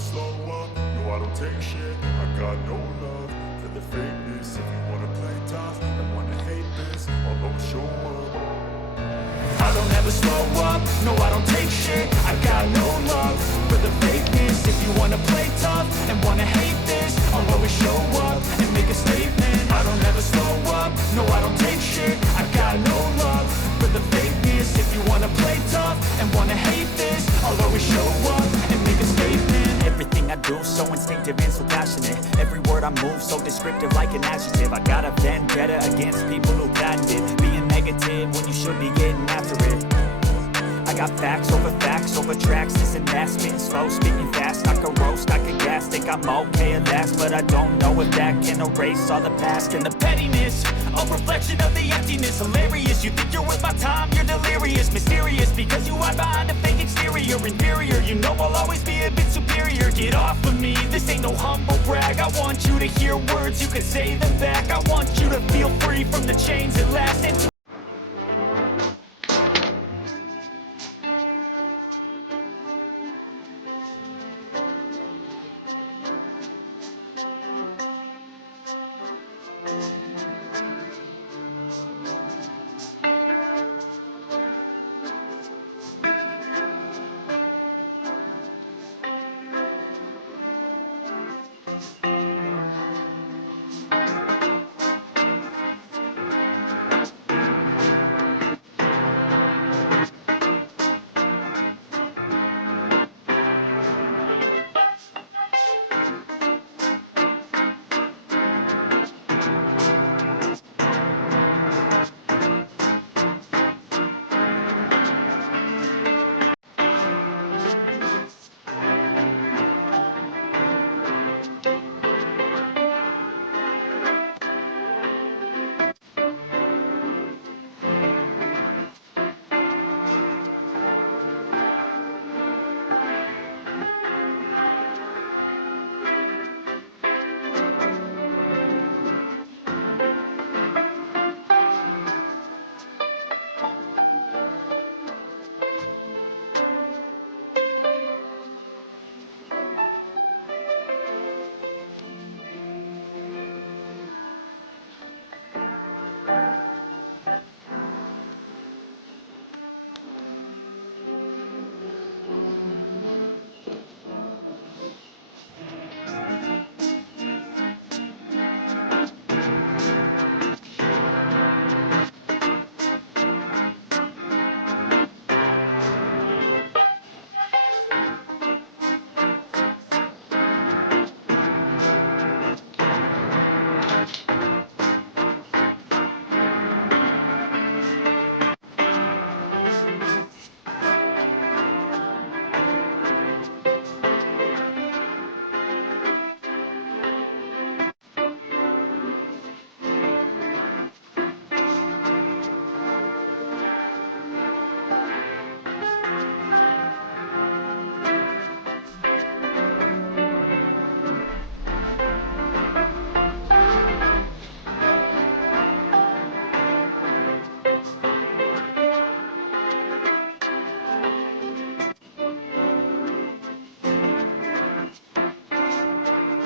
slow up, no I don't take shit. I got no love for the fakeness. If you wanna play tough and wanna hate this, I'll always show up. I don't ever slow up, no I don't take shit. I got no love for the fakeness. If you wanna play tough and wanna hate this, I'll always show up and make a statement. I don't ever slow up, no I don't take shit. I got no love for the fakeness. If you wanna play tough and wanna hate this, I'll always show up and make a statement. Everything I do so instinctive and so passionate. Every word I move so descriptive like an adjective. I got a vendetta against people who patented being negative when you should be getting after it. I got facts over tracks, this and that. Spitting slow, speaking fast, I can roast, I can gas. Think I'm okay at last, but I don't know if that can erase all the past. And the pettiness, a reflection of the emptiness. Hilarious, you think you're worth my time, you're delirious. Mysterious, because you hide behind a fake exterior. Inferior, you know I'll always be a bit superior. Get off of me, this ain't no humble brag. I want you to hear words, you can say them back. I want you to feel free from the chains that last. And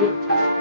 Yuk.